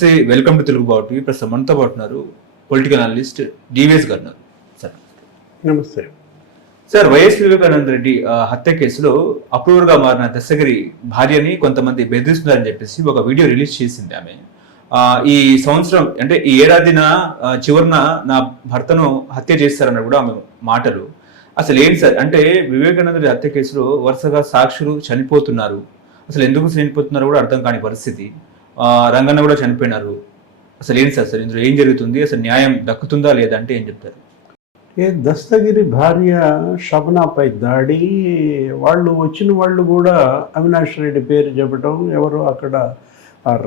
నమస్తే, welcome to Telugu బాటు. ప్రస్తుతం మనతో పాటు ఉన్నారు పొలిటికల్ అనలిస్ట్ డివిఎస్ గారు ఉన్నారు. సార్ నమస్తే సార్, వైఎస్ వివేకానంద రెడ్డి హత్య కేసులో అప్రూవర్ గా మారిన దశగిరి భార్యని కొంతమంది బెదిరిస్తున్నారని చెప్పేసి ఒక వీడియో రిలీజ్ చేసింది ఆమె. ఈ సంవత్సరం అంటే ఈ ఏడాదిన చివరిన నా భర్తను హత్య చేస్తారన్న కూడా ఆమె మాటలు. అసలు ఏంటి సార్, అంటే వివేకానంద రెడ్డి హత్య కేసులో వరుసగా సాక్షులు చనిపోతున్నారు. అసలు ఎందుకు చనిపోతున్నారో కూడా అర్థం కాని పరిస్థితి. రంగన్న కూడా చనిపోయినారు. అసలు ఏంటి సార్, అసలు ఇందులో ఏం జరుగుతుంది, అసలు న్యాయం దక్కుతుందా లేదా అంటే ఏం చెప్తారు? దస్తగిరి భార్య శబనాపై దాడి, వాళ్ళు వచ్చిన వాళ్ళు కూడా అవినాష్ రెడ్డి పేరు చెప్పటం, ఎవరు అక్కడ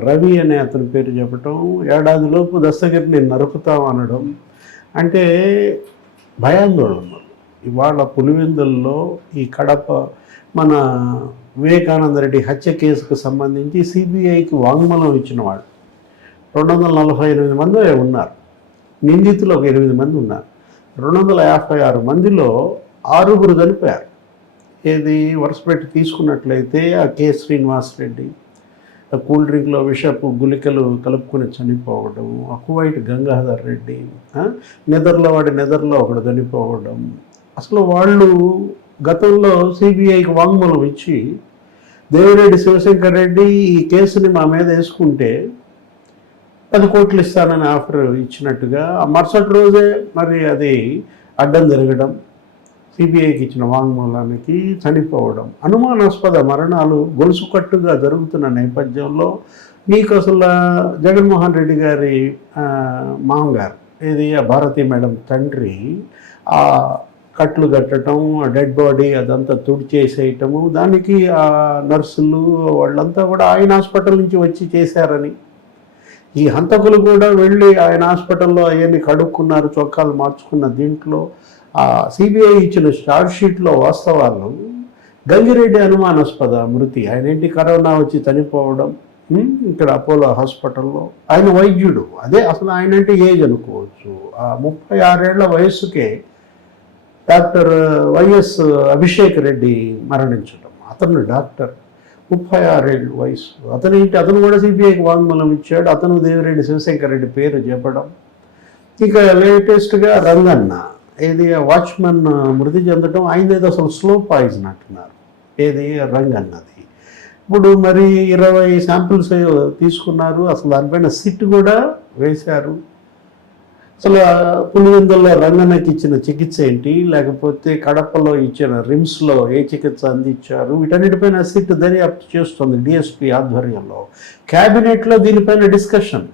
రవి అనే అతని పేరు చెప్పటం, ఏడాదిలోపు దస్తగిరిని నరుకుతాం అనడం, అంటే భయాందోళన. ఇవాళ పులివెందుల్లో ఈ కడప మన వివేకానంద రెడ్డి హత్య కేసుకు సంబంధించి సిబిఐకి వాంగ్మూలం ఇచ్చిన వాళ్ళు 248 మంది ఉన్నారు. నిందితులు ఒక 8 మంది ఉన్నారు. 256 మందిలో 6 చనిపోయారు. ఏది వరుసపెట్టి తీసుకున్నట్లయితే ఆ కె శ్రీనివాసరెడ్డి కూల్ డ్రింక్లో విషపు గుళికలు కలుపుకొని చనిపోవడం, అకువైట్ గంగాధర్ రెడ్డి, నెదర్లో ఒకడు చనిపోవడం. అసలు వాళ్ళు గతంలో సిబిఐకి వాంగ్మూలం ఇచ్చి దేవిరెడ్డి శివశంకర్ రెడ్డి ఈ కేసుని మా మీద వేసుకుంటే 10 కోట్లు ఇస్తానని ఆఫర్ ఇచ్చినట్టుగా మరుసటి రోజే మరి అది అడ్డం జరగడం, సిబిఐకి ఇచ్చిన వాంగ్మూలానికి చనిపోవడం, అనుమానాస్పద మరణాలు గొలుసుకట్టుగా జరుగుతున్న నేపథ్యంలో నీకు అసలు జగన్మోహన్ రెడ్డి గారి మామగారు ఏది ఆ భారతీ మేడం తండ్రి ఆ కట్లు కట్టడం, డెడ్ బాడీ అదంతా తుడిచేసేయటము, దానికి ఆ నర్సులు వాళ్ళంతా కూడా ఆయన హాస్పిటల్ నుంచి వచ్చి చేశారని, ఈ హంతకులు కూడా వెళ్ళి ఆయన హాస్పిటల్లో అవన్నీ కడుక్కున్నారు, చొక్కాలు మార్చుకున్న దీంట్లో ఆ సిబిఐ ఇచ్చిన ఛార్జ్షీట్లో వాస్తవాలు గంగిరెడ్డి అనుమానాస్పద మృతి, ఆయన ఏంటి కరోనా వచ్చి చనిపోవడం, ఇక్కడ అపోలో హాస్పిటల్లో ఆయన వైద్యుడు, అదే అసలు ఆయన అంటే ఏజ్ అనుకోవచ్చు, ఆ 36 ఏళ్ల వయస్సుకే డాక్టర్ వైఎస్ అభిషేక్ రెడ్డి మరణించడం, అతను డాక్టర్ 36 ఏళ్ళు వయసు, అతను కూడా సిబిఐకి వాంగ్మూలం ఇచ్చాడు, అతను దేవిరెడ్డి శివశంకర్ రెడ్డి పేరు చెప్పడం. ఇక లేటెస్ట్గా రంగన్న ఏది వాచ్మెన్ మృతి చెందడం, ఆయనది అసలు స్లో పాయిజన్ అంటున్నారు, ఏది రంగన్నది. ఇప్పుడు మరి 20 శాంపిల్స్ తీసుకున్నారు, అసలు దానిపైన సిట్ కూడా వేశారు. అసలు పులివెందుల్లో రంగన్నకి ఇచ్చిన చికిత్స ఏంటి, లేకపోతే కడపలో ఇచ్చిన రిమ్స్లో ఏ చికిత్స అందించారు, వీటన్నిటిపైన సిట్ దర్యాప్తు చేస్తుంది డిఎస్పీ ఆధ్వర్యంలో. క్యాబినెట్లో దీనిపైన డిస్కషన్.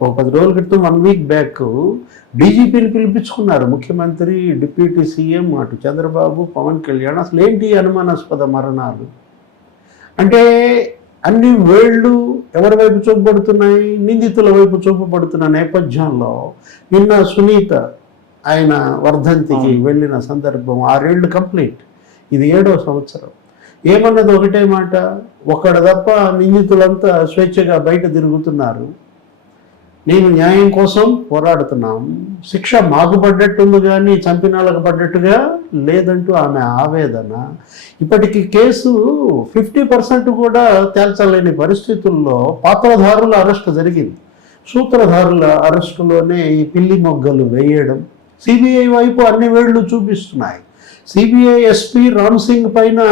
ఒక 10 రోజుల క్రితం 1 వీక్ బ్యాక్ డీజీపీని పిలిపించుకున్నారు ముఖ్యమంత్రి, డిప్యూటీ సీఎం, అటు చంద్రబాబు, పవన్ కళ్యాణ్. అసలు ఏంటి అనుమానాస్పద మరణాలు అంటే అన్ని వేళ్ళు ఎవరి వైపు చూపబడుతున్నాయి, నిందితుల వైపు చూపబడుతున్న నేపథ్యంలో నిన్న సునీత ఆయన వర్ధంతికి వెళ్ళిన సందర్భం 6 ఏళ్ళు కంప్లీట్, ఇది 7వ సంవత్సరం. ఏమన్నది ఒకటే మాట, ఒక్కడు తప్ప నిందితులంతా స్వేచ్ఛగా బయట తిరుగుతున్నారు, నేను న్యాయం కోసం పోరాడుతున్నాం, శిక్ష మాకు పడ్డట్టుంది కానీ చంపిన వాళ్ళకు పడ్డట్టుగా లేదంటూ ఆమె ఆవేదన. ఇప్పటికీ కేసు 50% కూడా తేల్చలేని పరిస్థితుల్లో పాత్రధారుల అరెస్టు జరిగింది. సూత్రధారుల అరెస్టులోనే ఈ పిల్లి మొగ్గలు వేయడం సిబిఐ వైపు అన్ని వేళ్లు చూపిస్తున్నాయి. సిబిఐ ఎస్పీ రామ్ సింగ్ పైన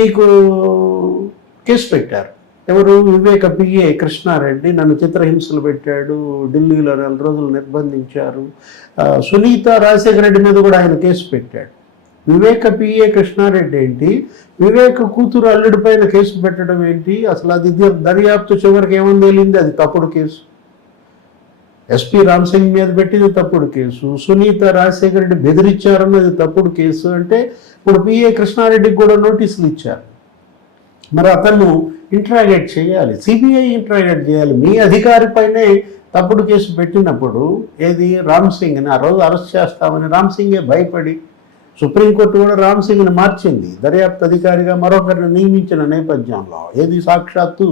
నీకు కేసు పెట్టారు. ఎవరు? వివేక పిఏ కృష్ణారెడ్డి నన్ను చిత్రహింసలు పెట్టాడు, ఢిల్లీలో 4 రోజులు నిర్బంధించారు. సునీత రాజశేఖర రెడ్డి మీద కూడా ఆయన కేసు పెట్టాడు. వివేక పిఏ కృష్ణారెడ్డి ఏంటి, వివేక కూతురు అల్లుడి పైన కేసు పెట్టడం ఏంటి, అసలు అది దర్యాప్తు చివరికి ఏమని తేలింది, అది తప్పుడు కేసు. ఎస్పీ రామ్ సింగ్ మీద పెట్టింది తప్పుడు కేసు, సునీత రాజశేఖర రెడ్డి బెదిరించారన్నది తప్పుడు కేసు. అంటే ఇప్పుడు పిఏ కృష్ణారెడ్డికి కూడా నోటీసులు ఇచ్చారు. మరి అతను ఇంట్రాగేట్ చేయాలి, సిబిఐ ఇంట్రాగేట్ చేయాలి. మీ అధికారి పైనే తప్పుడు కేసు పెట్టినప్పుడు ఏది రామ్ సింగ్ని ఆ రోజు అరెస్ట్ చేస్తామని రామ్ సింగే భయపడి సుప్రీంకోర్టు కూడా రామ్ సింగ్ని మార్చింది, దర్యాప్తు అధికారిగా మరొకరిని నియమించిన నేపథ్యంలో ఏది సాక్షాత్తు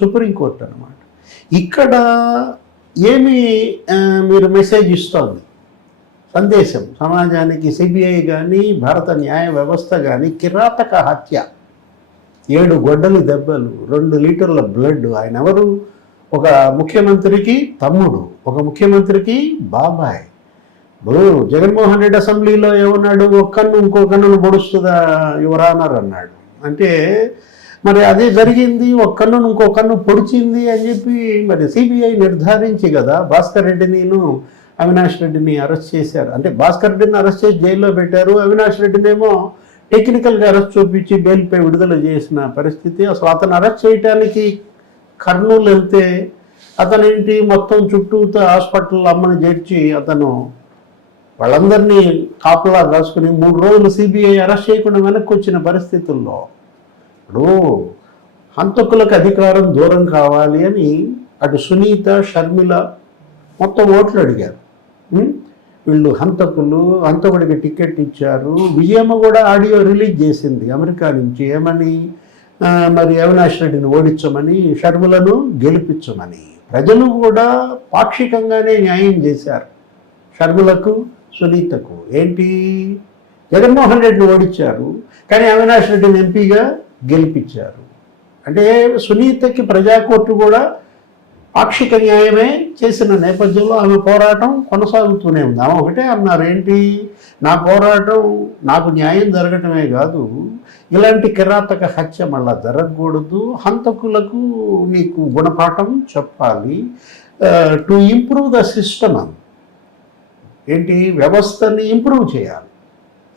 సుప్రీంకోర్టు అన్నమాట. ఇక్కడ ఏమి మీరు మెసేజ్ ఇస్తోంది సందేశం సమాజానికి, సిబిఐ కానీ భారత న్యాయ వ్యవస్థ కానీ కిరాతక హత్య, 7 గొడ్డలి దెబ్బలు, 2 లీటర్ల బ్లడ్. ఆయన ఎవరు? ఒక ముఖ్యమంత్రికి తమ్ముడు, ఒక ముఖ్యమంత్రికి బాబాయ్. ఇప్పుడు జగన్మోహన్ రెడ్డి అసెంబ్లీలో ఏమన్నాడు, ఒక కన్ను ఇంకో కన్నును పొడుస్తుందా యువర్ ఆనర్ అన్నాడు. అంటే మరి అదే జరిగింది, ఒక కన్నును ఇంకో కన్ను పొడిచింది అని చెప్పి మరి సిబిఐ నిర్ధారించి కదా భాస్కర్ రెడ్డిని అవినాష్ రెడ్డిని అరెస్ట్ చేశారు. అంటే భాస్కర్ రెడ్డిని అరెస్ట్ చేసి జైల్లో పెట్టారు, అవినాష్ రెడ్డినేమో టెక్నికల్గా అరెస్ట్ చూపించి బెయిల్పై విడుదల చేసిన పరిస్థితి. అసలు అతను అరెస్ట్ చేయడానికి కర్నూలు వెళ్తే అతనేంటి మొత్తం చుట్టూతో హాస్పిటల్ అమ్మని చేర్చి అతను వాళ్ళందరినీ కాపలా రాసుకుని 3 రోజులు సిబిఐ అరెస్ట్ చేయకుండా వెనక్కి వచ్చిన పరిస్థితుల్లో ఇప్పుడు హంతకులకు అధికారం దూరం కావాలి అని అటు సునీత, షర్మిల మొత్తం ఓట్లు అడిగారు. వీళ్ళు హంతకుడికి టికెట్ ఇచ్చారు. విజయమ్మ కూడా ఆడియో రిలీజ్ చేసింది అమెరికా నుంచి, ఏమని మరి అవినాష్ రెడ్డిని ఓడించమని, షర్మిలను గెలిపించమని. ప్రజలు కూడా పాక్షికంగానే న్యాయం చేశారు షర్మిలకు, సునీతకు. ఏంటి, జగన్మోహన్ రెడ్డిని ఓడించారు కానీ అవినాష్ రెడ్డిని ఎంపీగా గెలిపించారు. అంటే సునీతకి ప్రజాకోర్టు కూడా పాక్షిక న్యాయమే చేసిన నేపథ్యంలో ఆమె పోరాటం కొనసాగుతూనే ఉంది. ఆమె ఒకటే అన్నారు, ఏంటి, నా పోరాటం నాకు న్యాయం జరగటమే కాదు, ఇలాంటి కిరాతక హత్య మళ్ళా జరగకూడదు, హంతకులకు నీకు గుణపాఠం చెప్పాలి, టు ఇంప్రూవ్ ద సిస్టమ్ అని. ఏంటి, వ్యవస్థని ఇంప్రూవ్ చేయాలి,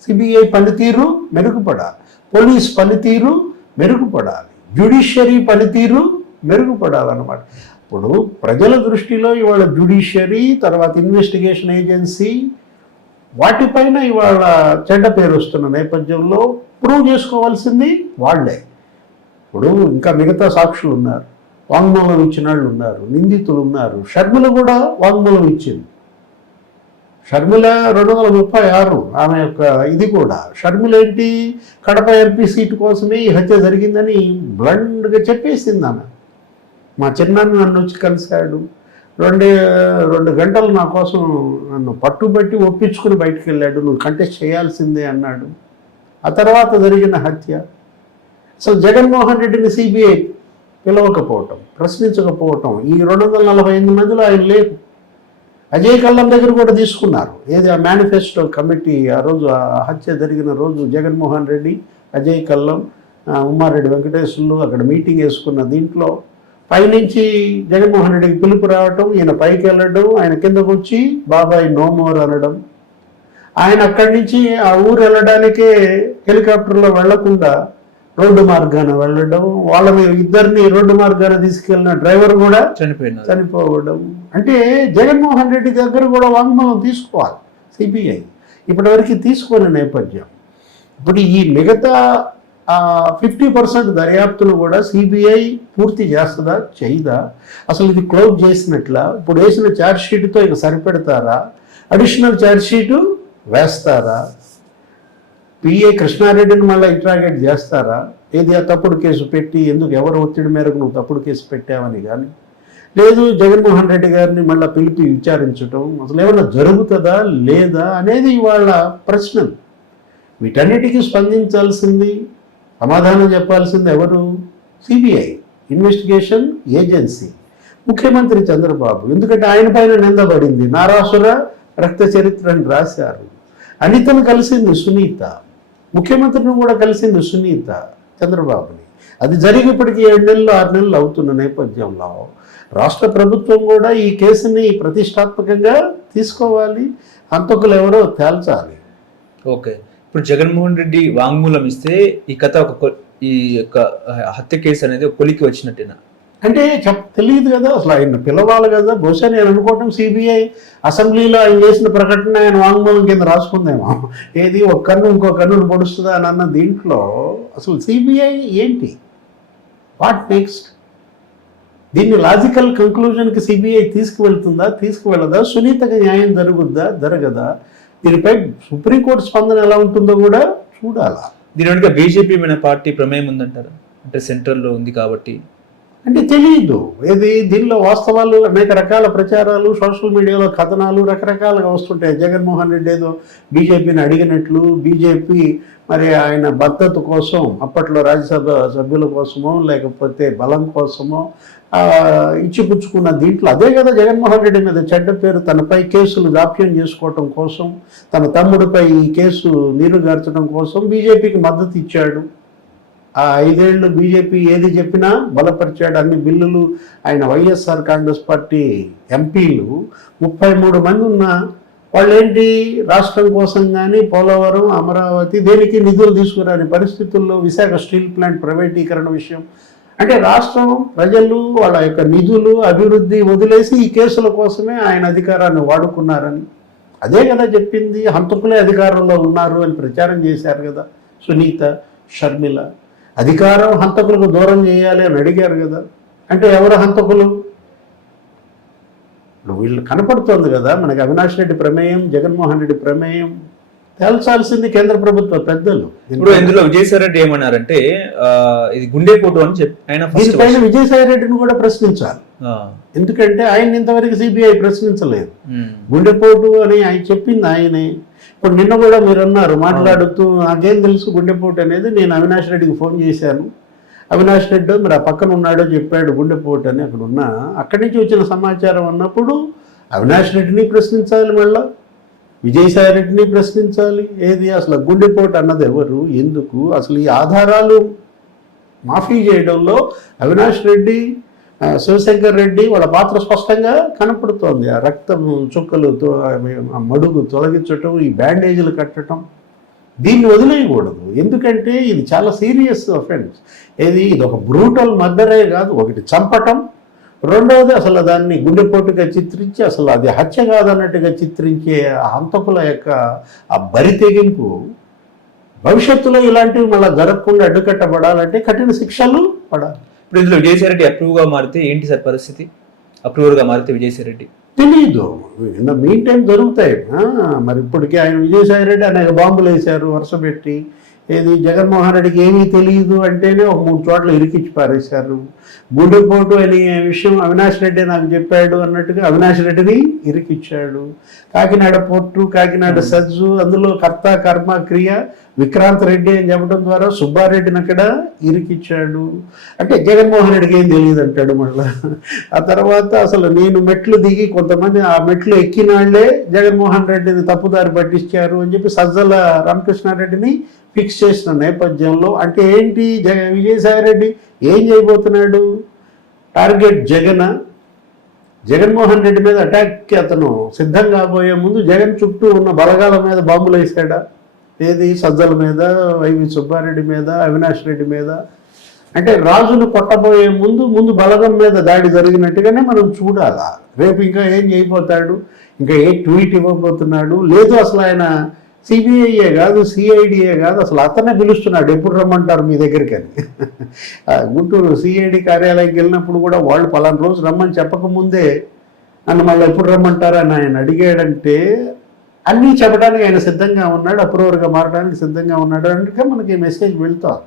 సిబిఐ పనితీరు మెరుగుపడాలి, పోలీస్ పనితీరు మెరుగుపడాలి, జ్యుడిషియరీ పనితీరు మెరుగుపడాలన్నమాట. ఇప్పుడు ప్రజల దృష్టిలో ఇవాళ జ్యుడిషియరీ, తర్వాత ఇన్వెస్టిగేషన్ ఏజెన్సీ, వాటిపైన ఇవాళ చెడ్డ పేరు వస్తున్న నేపథ్యంలో ప్రూవ్ చేసుకోవాల్సింది వాళ్లే. ఇప్పుడు ఇంకా మిగతా సాక్షులు ఉన్నారు, వాంగ్మూలం ఇచ్చిన వాళ్ళు ఉన్నారు, నిందితులు ఉన్నారు. షర్మిల కూడా వాంగ్మూలం ఇచ్చింది. షర్మిల 236 ఆమె యొక్క ఇది కూడా. షర్మిల ఏంటి, కడప ఎంపీ సీటు కోసమే ఈ హత్య జరిగిందని బ్లండ్గా చెప్పేసింది ఆమె. మా చిన్నాన్న నన్ను వచ్చి కలిశాడు, 2 గంటలు నా కోసం నన్ను పట్టుబట్టి ఒప్పించుకుని బయటకు వెళ్ళాడు, నువ్వు కంటెస్ట్ చేయాల్సిందే అన్నాడు. ఆ తర్వాత జరిగిన హత్య. అసలు జగన్మోహన్ రెడ్డిని సిబిఐ పిలవకపోవటం, ప్రశ్నించకపోవటం, ఈ 248 మందిలో ఆయన లేరు. అజయ్ కల్లం దగ్గర కూడా తీసుకున్నారు. ఏది, ఆ మేనిఫెస్టో కమిటీ ఆ రోజు ఆ హత్య జరిగిన రోజు జగన్మోహన్ రెడ్డి, అజయ్ కల్లం, ఉమ్మారెడ్డి వెంకటేశ్వర్లు అక్కడ మీటింగ్ వేసుకున్న దీంట్లో పైనుంచి జగన్మోహన్ రెడ్డికి పిలుపు రావటం, ఈయన పైకి వెళ్ళడం, ఆయన కిందకు వచ్చి బాబాయ్ నో మోర్ అనడం. ఆయన అక్కడి నుంచి ఆ ఊరు వెళ్ళడానికే హెలికాప్టర్లో వెళ్లకుండా రోడ్డు మార్గాన వెళ్ళడం, వాళ్ళని ఇద్దరిని రోడ్డు మార్గాన తీసుకెళ్లిన డ్రైవర్ కూడా చనిపోవడం. అంటే జగన్మోహన్ రెడ్డి దగ్గర కూడా వాంగ్మూలం తీసుకోవాలి సిబిఐ, ఇప్పటివరకు తీసుకునే నేపథ్యం. ఇప్పుడు ఈ మిగతా 50% దర్యాప్తును కూడా సిబిఐ పూర్తి చేస్తుందా, చేయదా, అసలు ఇది క్లోజ్ చేసినట్లా, ఇప్పుడు వేసిన ఛార్జ్షీట్తో ఇక సరిపెడతారా, అడిషనల్ ఛార్జ్షీటు వేస్తారా, పిఏ కృష్ణారెడ్డిని మళ్ళీ ఇంట్రాగేట్ చేస్తారా, ఏది ఆ తప్పుడు కేసు పెట్టి ఎందుకు ఎవరు ఒత్తిడి మేరకు నువ్వు తప్పుడు కేసు పెట్టావని కానీ, లేదు జగన్మోహన్ రెడ్డి గారిని మళ్ళీ పిలిపి విచారించడం, అసలు ఏమన్నా జరుగుతుందా లేదా అనేది ఇవాళ ప్రశ్నలు. వీటన్నిటికీ స్పందించాల్సింది, సమాధానం చెప్పాల్సింది ఎవరు, సిబిఐ ఇన్వెస్టిగేషన్ ఏజెన్సీ, ముఖ్యమంత్రి చంద్రబాబు. ఎందుకంటే ఆయన పైన నిందపడింది, నారాసుర రక్త చరిత్రని రాశారు. అనితను కలిసింది సునీత, ముఖ్యమంత్రిని కూడా కలిసింది సునీత చంద్రబాబుని. అది జరిగి ఇప్పటికీ 7 నెలలు 6 నెలలు అవుతున్న నేపథ్యంలో రాష్ట్ర ప్రభుత్వం కూడా ఈ కేసుని ప్రతిష్టాత్మకంగా తీసుకోవాలి, హంతకులు ఎవరో తేల్చాలి. ఓకే, ఇప్పుడు జగన్మోహన్ రెడ్డి వాంగ్మూలం ఇస్తే ఈ కథ ఈ యొక్క హత్య కేసు అనేది ఒక కొలికి వచ్చినట్టేనా? అంటే తెలియదు కదా, అసలు ఆయన పిలవాలి కదా. బహుశా నేను అనుకోవటం సిబిఐ అసెంబ్లీలో ఆయన చేసిన ప్రకటన ఆయన వాంగ్మూలం కింద రాసుకుందేమో, ఏది ఒక కన్ను ఇంకో కన్నును పొడుస్తుందా అని అన్న దీంట్లో. అసలు సిబిఐ ఏంటి, వాట్ నెక్స్ట్, దీన్ని లాజికల్ కంక్లూజన్కి సిబిఐ తీసుకువెళ్తుందా, తీసుకువెళ్ళదా, సునీతగా న్యాయం జరుగుద్దా, జరగదా, దీనిపై సుప్రీంకోర్టు స్పందన ఎలా ఉంటుందో కూడా చూడాలా. దీని వెనుక బీజేపీ మన పార్టీ ప్రమేయం ఉందంటారా? అంటే సెంట్రల్లో ఉంది కాబట్టి అంటే తెలియదు ఏది దీనిలో వాస్తవాలు అనేక రకాల ప్రచారాలు సోషల్ మీడియాలో కథనాలు రకరకాలుగా వస్తుంటాయి. జగన్మోహన్ రెడ్డి ఏదో బీజేపీని అడిగినట్లు, బీజేపీ మరి ఆయన భద్రత కోసం అప్పట్లో రాజ్యసభ సభ్యుల కోసమో లేకపోతే బలం కోసమో ఇచ్చిపుచ్చుకున్న దీంట్లో అదే కదా జగన్మోహన్ రెడ్డి మీద చెడ్డ పేరు, తనపై కేసులు జాప్యం చేసుకోవటం కోసం, తన తమ్ముడిపై ఈ కేసు నీరుగార్చడం కోసం బీజేపీకి మద్దతు ఇచ్చాడు. ఆ 5 ఏళ్ళు బీజేపీ ఏది చెప్పినా బలపరిచాడు. అన్ని బిల్లులు ఆయన వైఎస్ఆర్ కాంగ్రెస్ పార్టీ ఎంపీలు 33 మంది ఉన్న వాళ్ళేంటి రాష్ట్రం కోసం కానీ పోలవరం, అమరావతి దేనికి నిధులు తీసుకురాని పరిస్థితుల్లో విశాఖ స్టీల్ ప్లాంట్ ప్రైవేటీకరణ విషయం అంటే రాష్ట్రం ప్రజలు వాళ్ళ యొక్క నిధులు అభివృద్ధి వదిలేసి ఈ కేసుల కోసమే ఆయన అధికారాన్ని వాడుకున్నారని అదే కదా చెప్పింది. హంతకులే అధికారంలో ఉన్నారు అని ప్రచారం చేశారు కదా సునీత, షర్మిల. అధికారం హంతకులకు దూరం చేయాలి అని అడిగారు కదా. అంటే ఎవరు హంతకులు? వీళ్ళు కనపడుతోంది కదా మనకి. అవినాష్ రెడ్డి ప్రమేయం, జగన్మోహన్ రెడ్డి ప్రమేయం తేల్చాల్సింది కేంద్ర ప్రభుత్వ పెద్దలు. ఇప్పుడు ఇందులో విజయసాయి రెడ్డి ఏమన్నారంటే ఇది గుండెపోటు అని చెప్పి దీనిపైన విజయసాయి రెడ్డిని కూడా ప్రశ్నించాలి. ఎందుకంటే ఆయన ఇంతవరకు సిబిఐ ప్రశ్నించలేదు. గుండెపోటు అని ఆయన చెప్పింది ఆయనే. ఇప్పుడు నిన్న కూడా మీరు అన్నారు మాట్లాడుతూ నాకేం తెలుసు గుండెపోటు అనేది. నేను అవినాష్ రెడ్డికి ఫోన్ చేశాను. అవినాష్ రెడ్డి మీరు ఆ పక్కన ఉన్నాడో చెప్పాడు గుండెపోటు అని. అక్కడ ఉన్నా అక్కడి నుంచి వచ్చిన సమాచారం అన్నప్పుడు అవినాష్ రెడ్డిని ప్రశ్నించాలి, మళ్ళా విజయసాయి రెడ్డిని ప్రశ్నించాలి. ఏది అసలు గుండెపోటు అన్నది ఎవరు, ఎందుకు, అసలు ఈ ఆధారాలు మాఫీ చేయడంలో అవినాష్ రెడ్డి, శివశంకర్ రెడ్డి వాళ్ళ పాత్ర స్పష్టంగా కనపడుతోంది. ఆ రక్తం చుక్కలు, ఆ మడుగు తొలగించటం, ఈ బ్యాండేజీలు కట్టడం, దీన్ని వదిలేయకూడదు. ఎందుకంటే ఇది చాలా సీరియస్ అఫెన్స్. ఇది ఒక బ్రూటల్ మర్డరే కాదు, ఒకటి చంపటం, రెండవది అసలు దాన్ని గుండెపోటుగా చిత్రించి అసలు అది హత్య కాదన్నట్టుగా చిత్రించే హంతకుల యొక్క ఆ బరి తెగింపు భవిష్యత్తులో ఇలాంటివి మళ్ళీ జరగకుండా అడ్డుకట్టబడాలంటే కఠిన శిక్షలు పడాలి. ఇప్పుడు ఇందులో విజయసాయి రెడ్డి అప్రూవ్గా మారితే ఏంటి సార్ పరిస్థితి? అప్రూవర్గా మారితే విజయసాయి రెడ్డి తెలీదు. ఇన్ ద మీన్ టైం దొరుకుతాయి. మరి ఇప్పటికీ ఆయన విజయసాయి రెడ్డి అనేక బాంబులు వేశారు వరుస పెట్టి. ఏది జగన్మోహన్ రెడ్డికి ఏమీ తెలియదు అంటేనే ఒక 3 చోట్ల ఇరికిచ్చి పారేశారు. గుండెపోటు అనే విషయం అవినాష్ రెడ్డి నాకు చెప్పాడు అన్నట్టుగా అవినాష్ రెడ్డిని ఇరికిచ్చాడు. కాకినాడ పోర్టు, కాకినాడ సజ్జు, అందులో కర్త కర్మ క్రియ విక్రాంత్ రెడ్డి అని చెప్పడం ద్వారా సుబ్బారెడ్డిని అక్కడ ఇరికిచ్చాడు. అంటే జగన్మోహన్ రెడ్డికి ఏం తెలియదు అంటాడు మళ్ళా. ఆ తర్వాత అసలు నేను మెట్లు దిగి కొంతమంది ఆ మెట్లు ఎక్కినాళ్లే జగన్మోహన్ రెడ్డిని తప్పుదారి పట్టించారు అని చెప్పి సజ్జల రామకృష్ణారెడ్డిని ఫిక్స్ చేసిన నేపథ్యంలో అంటే ఏంటి విజయసాయి రెడ్డి ఏం చేయబోతున్నాడు? టార్గెట్ జగన్మోహన్ రెడ్డి మీద అటాక్కి అతను సిద్ధం కాబోయే ముందు జగన్ చుట్టూ ఉన్న బలగాల మీద బాంబులు వేసాడా? ఏది సజ్జల మీద, వైవి సుబ్బారెడ్డి మీద, అవినాష్ రెడ్డి మీద. అంటే రాజును కొట్టబోయే ముందు బలగం మీద దాడి జరిగినట్టుగానే మనం చూడాలా. రేపు ఇంకా ఏం చేయబోతాడు, ఇంకా ఏ ట్వీట్ ఇవ్వబోతున్నాడు, లేదు అసలు ఆయన సిబిఐఏ కాదు, సిఐడిఏ కాదు, అసలు అతనే పిలుస్తున్నాడు ఎప్పుడు రమ్మంటారు మీ దగ్గరికి అని. గుంటూరు సిఐడి కార్యాలయానికి వెళ్ళినప్పుడు కూడా వాళ్ళు పలానా రోజు రమ్మని చెప్పకముందే నన్ను మళ్ళీ ఎప్పుడు రమ్మంటారు అని ఆయన అడిగాడంటే అన్నీ చెప్పడానికి ఆయన సిద్ధంగా ఉన్నాడు, అప్రూవర్గా మారడానికి సిద్ధంగా ఉన్నాడు అంటే మనకి మెసేజ్ వెళ్తాం.